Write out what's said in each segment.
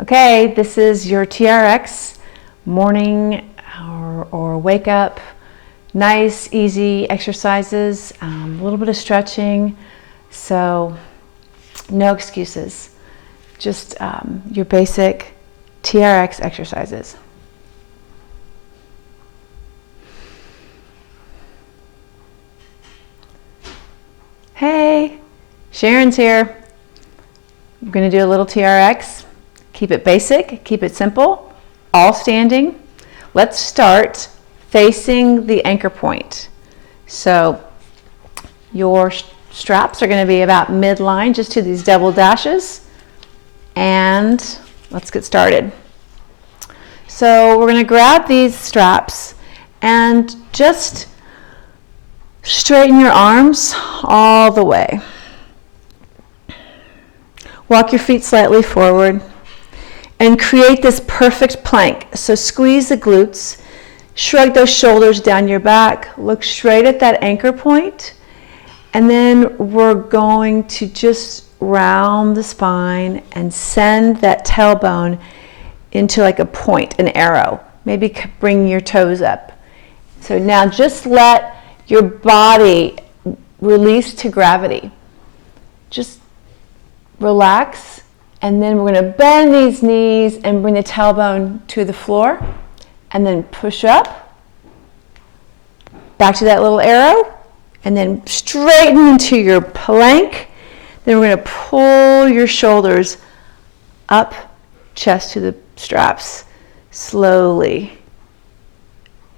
Okay, this is your TRX morning or wake up. Nice, easy exercises, a little bit of stretching, so no excuses. Just your basic TRX exercises. Hey, Sharon's here. I'm going to do a little TRX. Keep it basic, keep it simple, all standing. Let's start facing the anchor point. So your straps are going to be about midline, just to these double dashes. And let's get started. So we're going to grab these straps and just straighten your arms all the way. Walk your feet slightly forward and create this perfect plank. So squeeze the glutes, shrug those shoulders down your back, look straight at that anchor point, and then we're going to just round the spine and send that tailbone into like a point, an arrow. Maybe bring your toes up. So now just let your body release to gravity. Just relax, and then we're going to bend these knees and bring the tailbone to the floor, and then push up, back to that little arrow, and then straighten into your plank. Then we're going to pull your shoulders up, chest to the straps, slowly.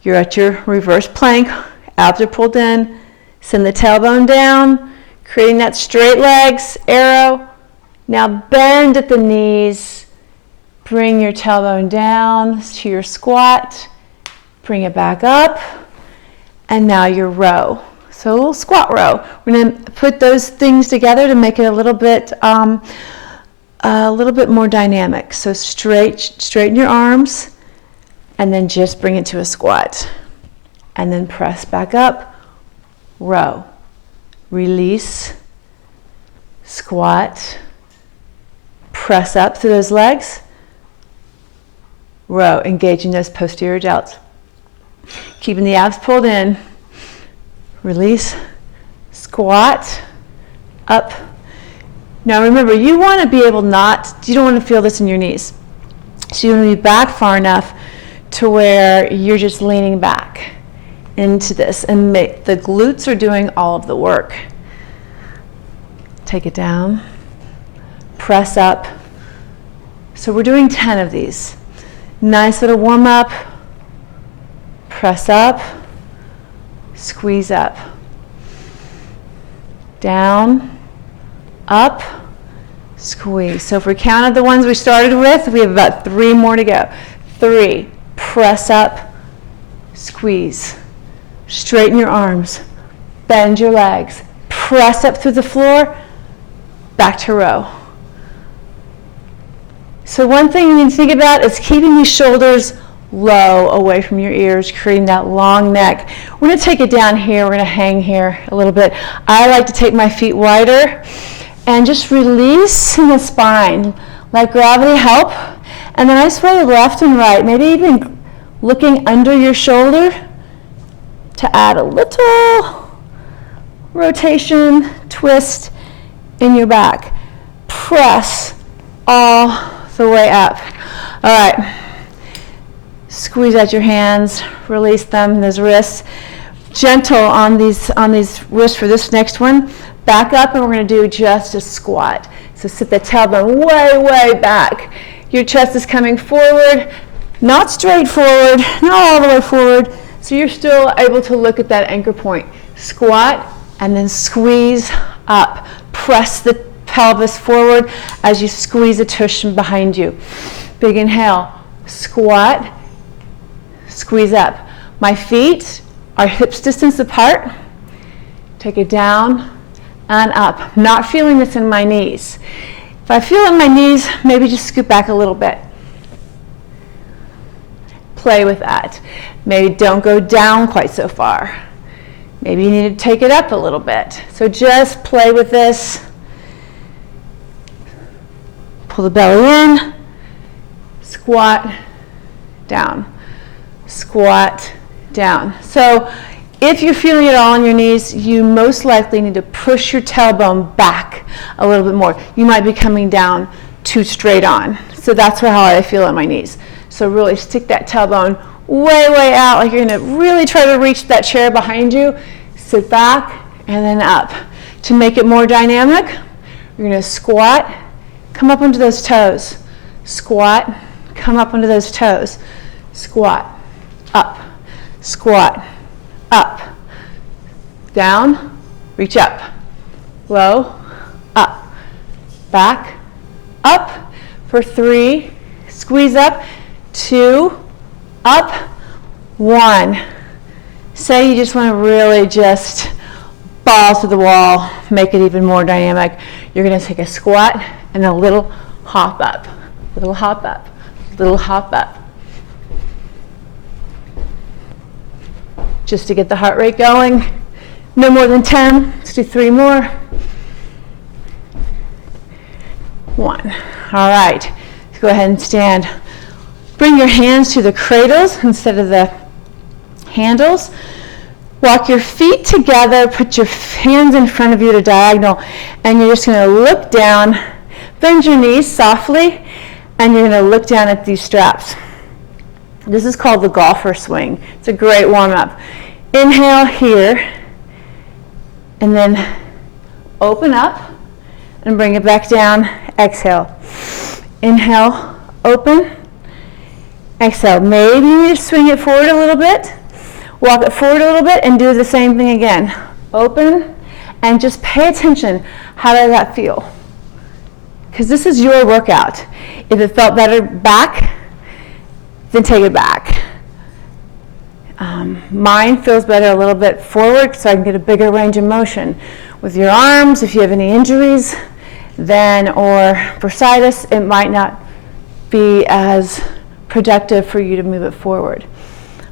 You're at your reverse plank, abs are pulled in, send the tailbone down, creating that straight legs, arrow. Now bend at the knees, bring your tailbone down to your squat, bring it back up, and now your row. So a little squat row. We're going to put those things together to make it a little bit more dynamic. So straighten your arms, and then just bring it to a squat. And then press back up, row, release, squat, press up through those legs, row, engaging those posterior delts. Keeping the abs pulled in, release, squat, up. Now remember, you want to be able you don't want to feel this in your knees. So you want to be back far enough to where you're just leaning back into this, and the glutes are doing all of the work. Take it down, press up. So we're doing 10 of these. Nice little warm up, press up, squeeze up, down, up, squeeze. So if we counted the ones we started with, we have about 3 more to go. 3, press up, squeeze. Straighten your arms, bend your legs, press up through the floor, back to row. So one thing you need to think about is keeping these shoulders low away from your ears, creating that long neck. We're going to take it down here. We're going to hang here a little bit. I like to take my feet wider and just release in the spine. Let gravity help. And then I sway left and right, maybe even looking under your shoulder to add a little rotation, twist in your back. Press all the way up. All right. Squeeze out your hands, release them, those wrists. Gentle on these wrists for this next one. Back up, and we're going to do just a squat. So sit the tailbone way, way back. Your chest is coming forward, not straight forward, not all the way forward. So you're still able to look at that anchor point. Squat, and then squeeze up. Press the pelvis forward as you squeeze the tush behind you. Big inhale, squat, squeeze up. My feet are hips distance apart. Take it down and up. Not feeling this in my knees. If I feel it in my knees, maybe just scoot back a little bit. Play with that. Maybe don't go down quite so far. Maybe you need to take it up a little bit. So just play with this. Pull the belly in, squat, down, squat, down. So if you're feeling it all on your knees, you most likely need to push your tailbone back a little bit more. You might be coming down too straight on. So that's how I feel on my knees. So really stick that tailbone way, way out, like you're gonna really try to reach that chair behind you. Sit back and then up. To make it more dynamic, you're gonna squat, come up onto those toes. Squat, come up onto those toes. Squat, up, squat, up, down, reach up, low, up, back, up for 3, squeeze up, 2, up, 1. Say you just want to really just balls to the wall, make it even more dynamic. You're going to take a squat and a little hop up, little hop up, little hop up. Just to get the heart rate going. No more than 10. Let's do 3 more. 1. All right. Let's go ahead and stand. Bring your hands to the cradles instead of the handles. Walk your feet together. Put your hands in front of you at a diagonal. And you're just going to look down. Bend your knees softly. And you're going to look down at these straps. This is called the golfer swing. It's a great warm-up. Inhale here, and then open up and bring it back down. Exhale. Inhale, open. Exhale. Maybe you need to swing it forward a little bit. Walk it forward a little bit and do the same thing again. Open and just pay attention. How does that feel? Because this is your workout. If it felt better back, then take it back. Mine feels better a little bit forward so I can get a bigger range of motion. With your arms, if you have any injuries, then or bursitis, it might not be as productive for you to move it forward.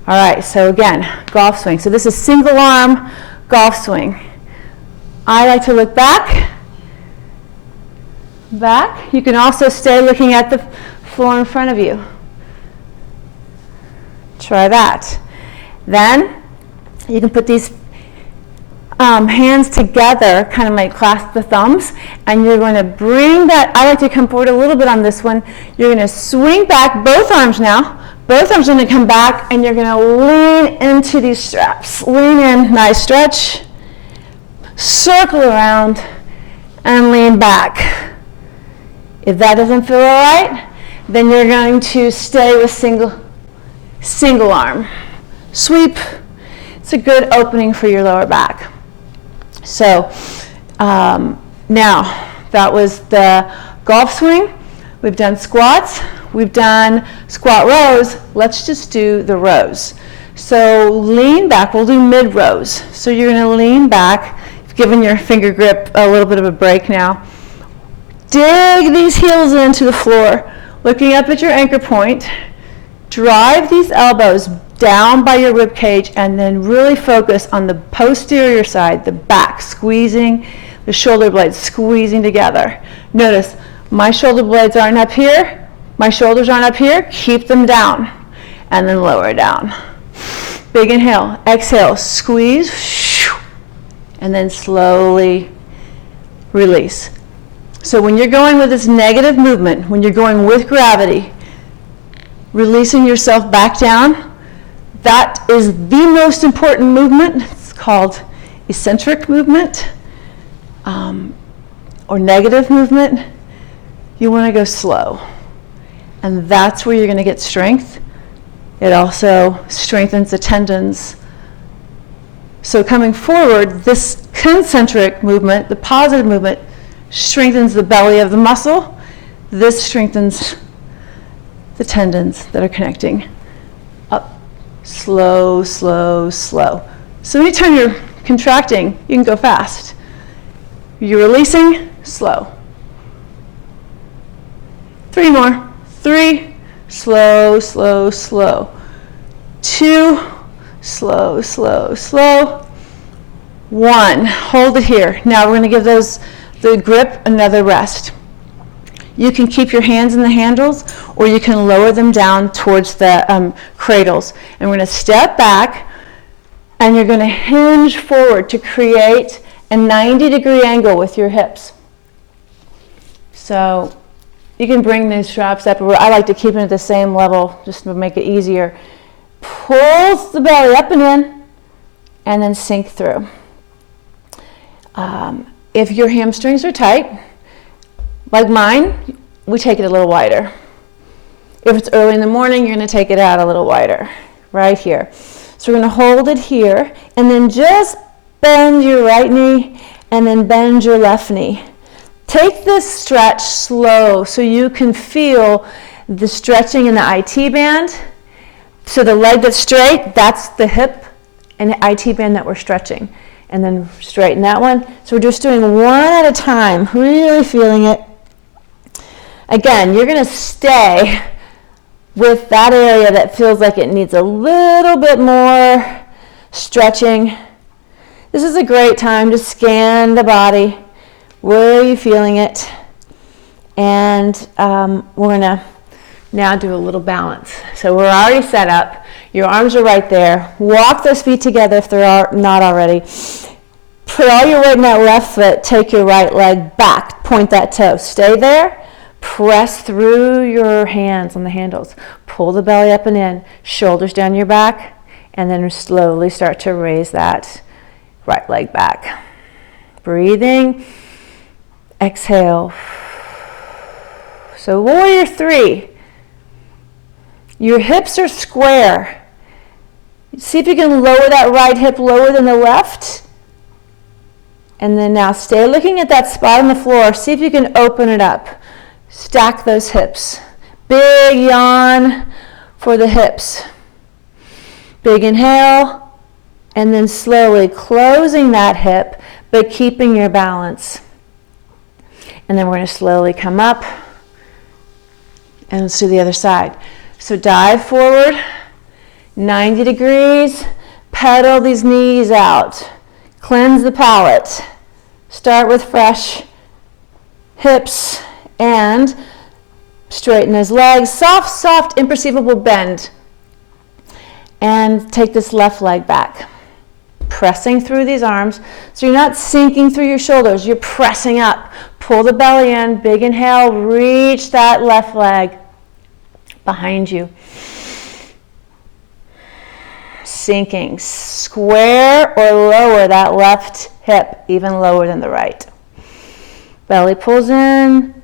All right, so again, golf swing. So this is single arm golf swing. I like to look back. Back. You can also stay looking at the floor in front of you. Try that. Then you can put these hands together, kind of like clasp the thumbs, and you're going to bring that. I like to come forward a little bit on this one. You're going to swing back both arms now. Both arms are going to come back, and you're going to lean into these straps. Lean in, nice stretch. Circle around and lean back. If that doesn't feel all right, then you're going to stay with single arm. Sweep. It's a good opening for your lower back. So now that was the golf swing. We've done squats. We've done squat rows. Let's just do the rows. So lean back. We'll do mid rows. So you're going to lean back. You've given your finger grip a little bit of a break now. Dig these heels into the floor, looking up at your anchor point. Drive these elbows down by your rib cage and then really focus on the posterior side, the back, squeezing the shoulder blades, squeezing together. Notice my shoulder blades aren't up here, my shoulders aren't up here, keep them down and then lower down. Big inhale, exhale, squeeze, and then slowly release. So when you're going with this negative movement, when you're going with gravity, releasing yourself back down, that is the most important movement. It's called eccentric movement or negative movement. You want to go slow. And that's where you're going to get strength. It also strengthens the tendons. So coming forward, this concentric movement, the positive movement, strengthens the belly of the muscle. This strengthens the tendons that are connecting. Up, slow, slow, slow. So anytime you're contracting, you can go fast. You're releasing, slow. 3 more. 3, slow, slow, slow. 2, slow, slow, slow. 1, hold it here. Now we're going to give the grip another rest. You can keep your hands in the handles, or you can lower them down towards the cradles. And we're going to step back, and you're going to hinge forward to create a 90-degree angle with your hips. So you can bring these straps up. I like to keep it at the same level just to make it easier. Pulls the belly up and in, and then sink through. If your hamstrings are tight, like mine, we take it a little wider. If it's early in the morning, you're going to take it out a little wider, right here. So we're going to hold it here, and then just bend your right knee, and then bend your left knee. Take this stretch slow so you can feel the stretching in the IT band. So the leg that's straight, that's the hip and the IT band that we're stretching. And then straighten that one. So we're just doing one at a time, really feeling it. Again, you're going to stay with that area that feels like it needs a little bit more stretching. This is a great time to scan the body. Where are you feeling it? And we're going to now do a little balance. So we're already set up. Your arms are right there. Walk those feet together if they're not already. Put all your weight in that left foot. Take your right leg back. Point that toe. Stay there. Press through your hands on the handles. Pull the belly up and in. Shoulders down your back. And then slowly start to raise that right leg back. Breathing. Exhale. So warrior 3. Your hips are square. See if you can lower that right hip lower than the left. And then now stay looking at that spot on the floor. See if you can open it up. Stack those hips. Big yawn for the hips. Big inhale. And then slowly closing that hip, but keeping your balance. And then we're going to slowly come up. And let's do the other side. So dive forward. 90 degrees, pedal these knees out, cleanse the palate, start with fresh hips and straighten those legs, soft, imperceivable bend, and take this left leg back, pressing through these arms, so you're not sinking through your shoulders, you're pressing up, pull the belly in, big inhale, reach that left leg behind you. Sinking, square or lower that left hip, even lower than the right. Belly pulls in.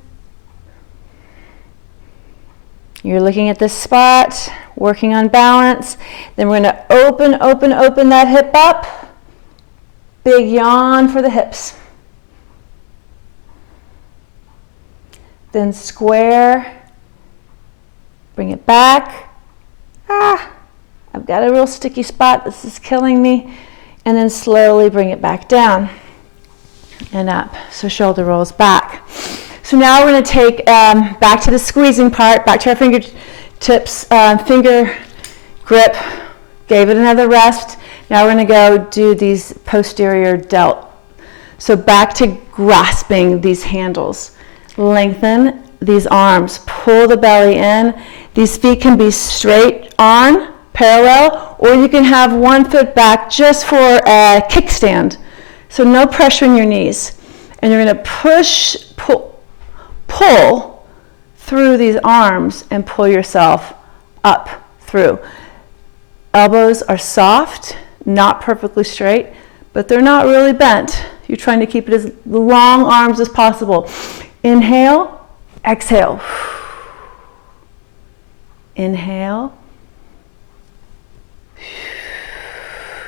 You're looking at this spot, working on balance. Then we're going to open that hip up. Big yawn for the hips. Then square. Bring it back. I've got a real sticky spot. This is killing me. And then slowly bring it back down and up. So shoulder rolls back. So now we're going to take back to the squeezing part, back to our fingertips, finger grip. Gave it another rest. Now we're going to go do these posterior delt. So back to grasping these handles. Lengthen these arms. Pull the belly in. These feet can be straight on, parallel, or you can have one foot back just for a kickstand. So no pressure in your knees. And you're going to pull through these arms and pull yourself up through. Elbows are soft, not perfectly straight, but they're not really bent. You're trying to keep it as long arms as possible. Inhale, exhale. Inhale.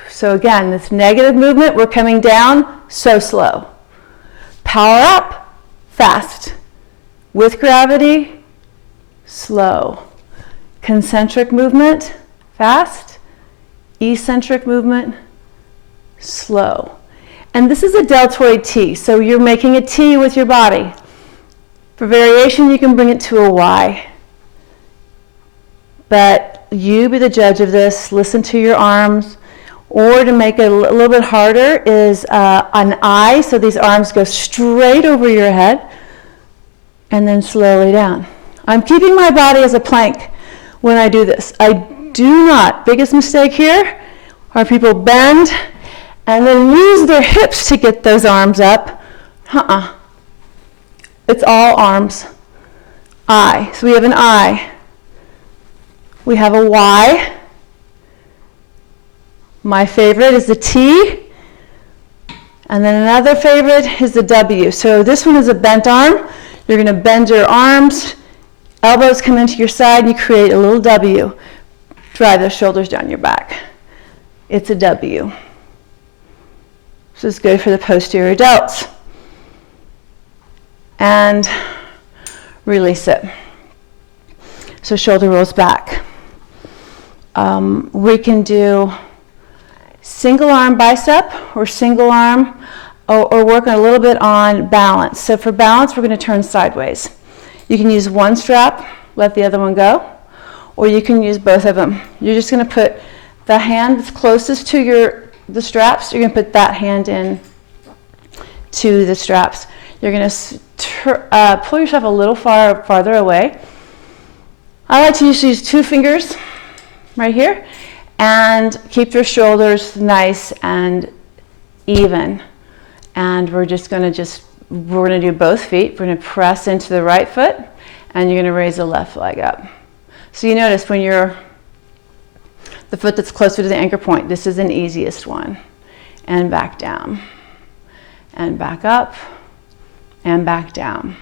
So again, this negative movement, we're coming down so slow. Power up, fast. With gravity, slow. Concentric movement, fast. Eccentric movement, slow. And this is a deltoid T, so you're making a T with your body. For variation, you can bring it to a Y. But you be the judge of this. Listen to your arms. Or to make it a little bit harder is an I, so these arms go straight over your head. and then slowly down. I'm keeping my body as a plank when I do this. I do not, biggest mistake here, are people bend and then use their hips to get those arms up. It's all arms. I. So we have an I. We have a Y. My favorite is the T. And then another favorite is the W. So this one is a bent arm. You're going to bend your arms. Elbows come into your side, and you create a little W. Drive those shoulders down your back. It's a W. This is good for the posterior delts. And release it. So shoulder rolls back. We can do single arm bicep or single arm, or work a little bit on balance. So for balance, we're going to turn sideways. You can use one strap, let the other one go, or you can use both of them. You're just going to put the hand that's closest to the straps, you're going to put that hand in to the straps. You're going to pull yourself a little farther away. I like to use 2 fingers right here and keep your shoulders nice and even. And we're going to do both feet. We're going to press into the right foot, and you're going to raise the left leg up. So you notice when the foot that's closer to the anchor point, this is an easiest one. And back down, and back up, and back down,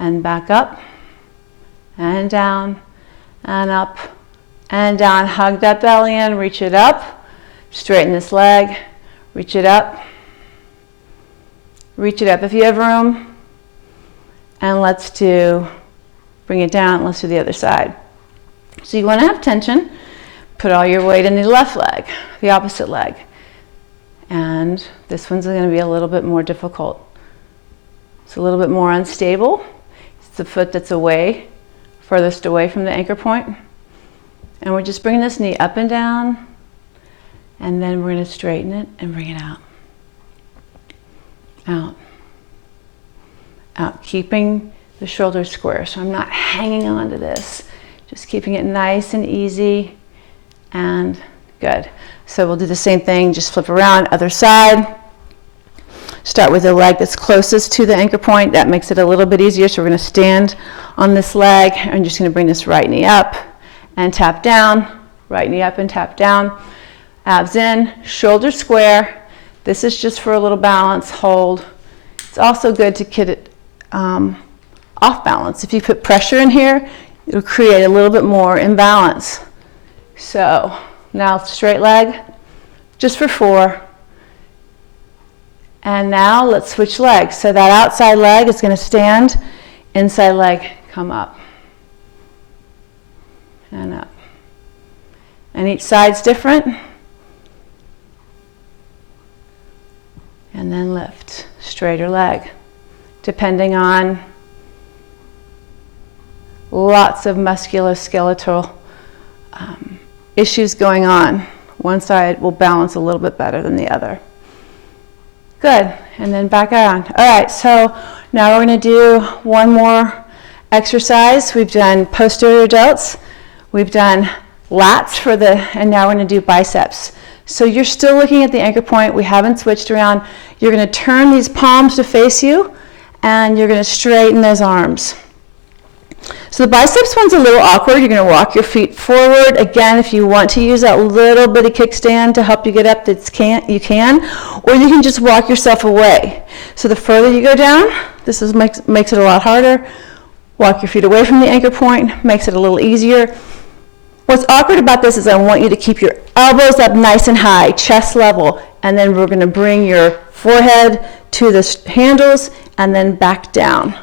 and back up, and down, and up, and down. Hug that belly in, reach it up, straighten this leg, reach it up. Reach it up if you have room, and bring it down, let's do the other side. So you want to have tension, put all your weight in the left leg, the opposite leg. And this one's going to be a little bit more difficult. It's a little bit more unstable. It's the foot that's furthest away from the anchor point. And we're just bringing this knee up and down, and then we're going to straighten it and bring it out. Out, out, keeping the shoulders square. So I'm not hanging on to this, just keeping it nice and easy and good. So we'll do the same thing, just flip around, other side. Start with the leg that's closest to the anchor point. That makes it a little bit easier. So we're going to stand on this leg, and I'm just going to bring this right knee up and tap down, right knee up and tap down. Abs in, shoulders square. This is just for a little balance, hold. It's also good to get it off balance. If you put pressure in here, it'll create a little bit more imbalance. So now straight leg, just for 4. And now let's switch legs. So that outside leg is going to stand, inside leg come up and up. And each side's different. And then lift, straighter leg, depending on lots of musculoskeletal issues going on. One side will balance a little bit better than the other. Good, and then back around. All right, so now we're going to do one more exercise. We've done posterior delts, we've done lats and now we're going to do biceps. So you're still looking at the anchor point. We haven't switched around. You're going to turn these palms to face you, and you're going to straighten those arms. So the biceps one's a little awkward. You're going to walk your feet forward. Again, if you want to use that little bitty kickstand to help you get up, you can. Or you can just walk yourself away. So the further you go down, this makes it a lot harder. Walk your feet away from the anchor point, makes it a little easier. What's awkward about this is I want you to keep your elbows up nice and high, chest level, and then we're going to bring your forehead to the handles and then back down.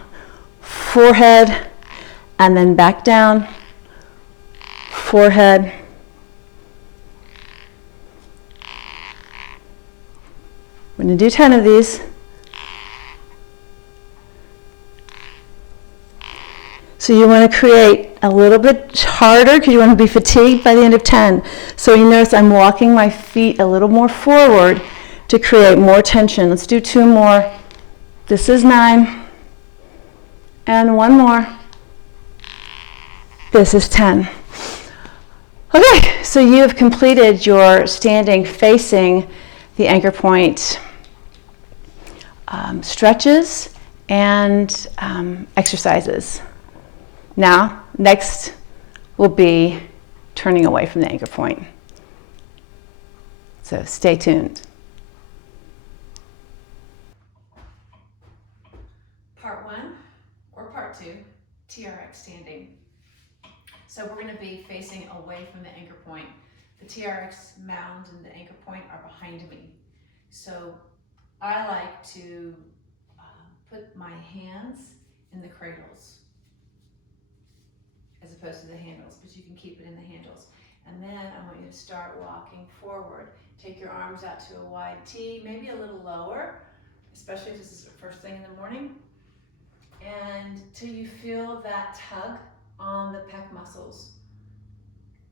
Forehead and then back down. Forehead. We're going to do 10 of these. So you want to create a little bit harder because you want to be fatigued by the end of 10. So you notice I'm walking my feet a little more forward to create more tension. Let's do 2 more. This is 9. And one more. This is 10. Okay, so you have completed your standing facing the anchor point stretches and exercises. Now, next will be turning away from the anchor point. So stay tuned. Part 1 or part 2, TRX standing. So we're going to be facing away from the anchor point. The TRX mound and the anchor point are behind me. So I like to put my hands in the cradles as opposed to the handles, but you can keep it in the handles. And then I want you to start walking forward. Take your arms out to a wide T, maybe a little lower, especially if this is the first thing in the morning. And till you feel that tug on the pec muscles.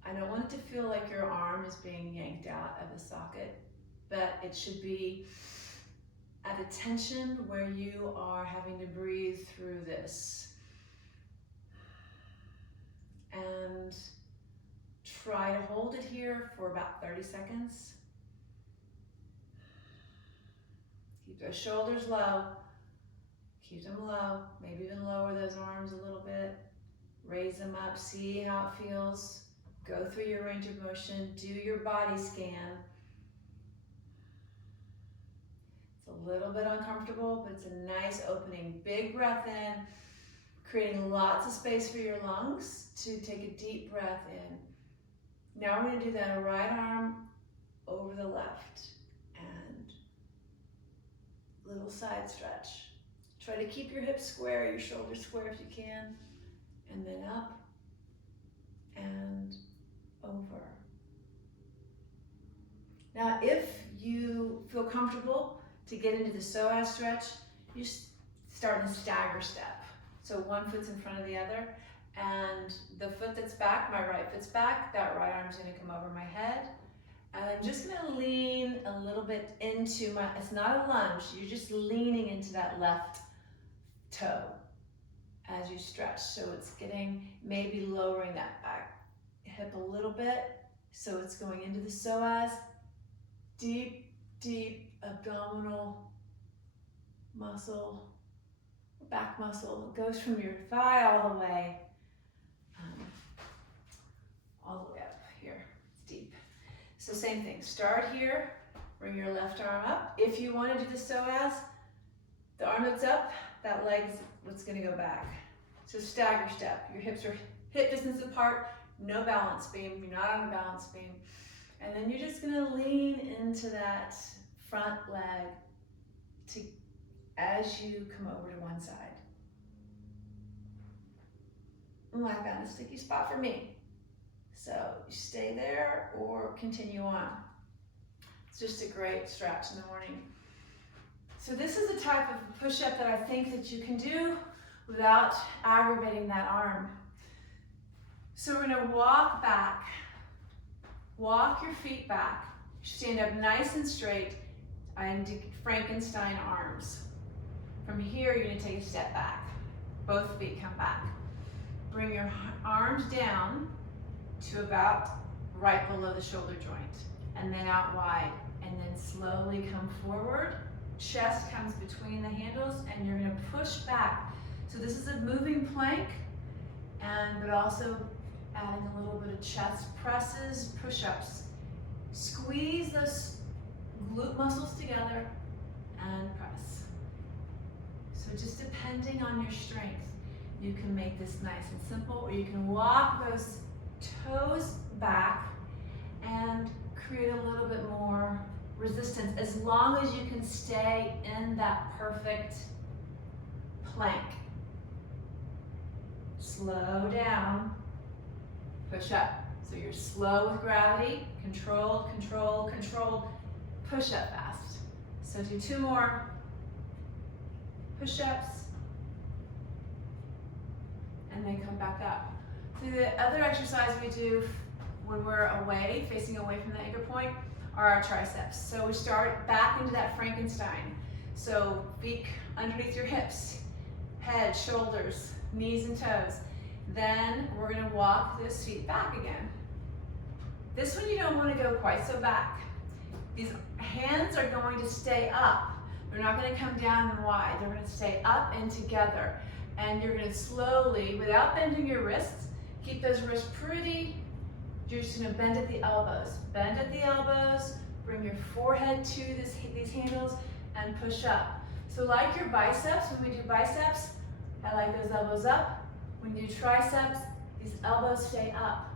I don't want it to feel like your arm is being yanked out of the socket, but it should be at a tension where you are having to breathe through this. And try to hold it here for about 30 seconds. Keep those shoulders low. Keep them low. Maybe even lower those arms a little bit. Raise them up. See how it feels. Go through your range of motion. Do your body scan. It's a little bit uncomfortable, but it's a nice opening. Big breath in, creating lots of space for your lungs to take a deep breath in. Now we're going to do that right arm over the left and little side stretch. Try to keep your hips square, your shoulders square if you can, and then up and over. Now if you feel comfortable to get into the psoas stretch, you start in a stagger step. So one foot's in front of the other, and the foot that's back, my right foot's back, that right arm's gonna come over my head. And I'm just gonna lean a little bit into my, it's not a lunge, you're just leaning into that left toe as you stretch. So it's getting, maybe lowering that back hip a little bit. So it's going into the psoas, deep, deep abdominal muscle, back muscle. It goes from your thigh all the way up here. It's deep. So same thing, start here, bring your left arm up. If you want to do the psoas, the arm that's up, that leg's what's going to go back. So stagger step, your hips are hip distance apart, no balance beam, you're not on a balance beam. And then you're just going to lean into that front leg as you come over to one side. I found a sticky spot for me. So you stay there or continue on. It's just a great stretch in the morning. So this is a type of push-up that I think that you can do without aggravating that arm. So we're gonna walk back, walk your feet back, stand up nice and straight, and Frankenstein arms. From here, you're gonna take a step back. Both feet come back. Bring your arms down to about right below the shoulder joint, and then out wide, and then slowly come forward. Chest comes between the handles, and you're gonna push back. So this is a moving plank, but also adding a little bit of chest presses, push-ups. Squeeze those glute muscles together and press. So just depending on your strength, you can make this nice and simple, or you can walk those toes back and create a little bit more resistance, as long as you can stay in that perfect plank. Slow down, push up. So you're slow with gravity, controlled, controlled, controlled, push up fast. So do 2 more push-ups, and then come back up. So the other exercise we do when we're away, facing away from the anchor point, are our triceps. So we start back into that Frankenstein. So feet underneath your hips, head, shoulders, knees and toes. Then we're gonna walk those feet back again. This one you don't wanna go quite so back. These hands are going to stay up. They're not gonna come down and wide. They're gonna stay up and together. And you're gonna slowly, without bending your wrists, keep those wrists pretty. You're just gonna bend at the elbows. Bend at the elbows, bring your forehead to these handles, and push up. So like your biceps, when we do biceps, I like those elbows up. When you do triceps, these elbows stay up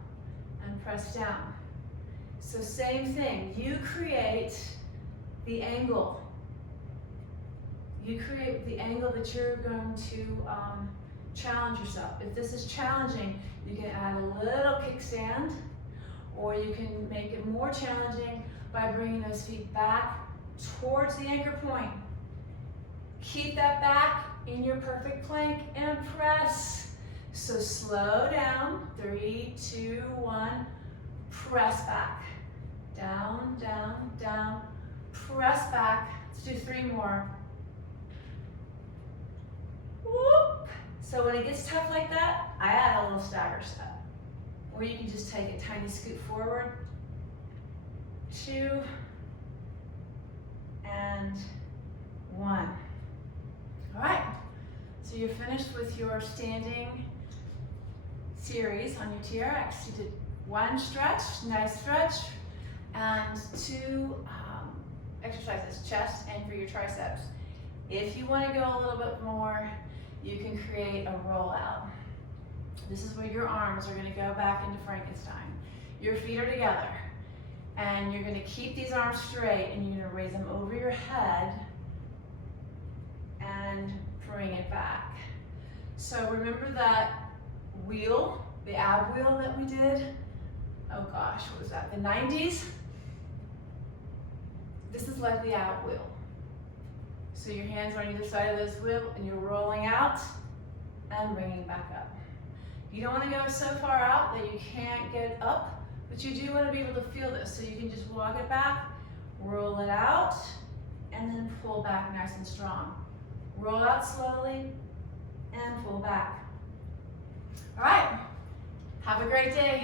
and press down. So same thing, you create the angle. You create the angle that you're going to challenge yourself. If this is challenging, you can add a little kickstand, or you can make it more challenging by bringing those feet back towards the anchor point. Keep that back in your perfect plank and press. So slow down, 3, 2, 1, press back. Down, down, down, press back. Let's do 3 more. Whoop. So when it gets tough like that, I add a little stagger step. Or you can just take a tiny scoot forward. 2 and 1. All right, so you're finished with your standing series on your TRX. You did 1 stretch, nice stretch, and 2 exercises, chest and for your triceps. If you want to go a little bit more, you can create a rollout. This is where your arms are going to go back into Frankenstein. Your feet are together, and you're going to keep these arms straight, and you're going to raise them over your head and bring it back. So remember that wheel, the ab wheel that we did? Oh gosh, what was that? The 90s? This is like the ab wheel. So your hands are on either side of this wheel, and you're rolling out and bringing back up. You don't want to go so far out that you can't get up, but you do want to be able to feel this. So you can just walk it back, roll it out, and then pull back nice and strong. Roll out slowly and pull back. All right, have a great day.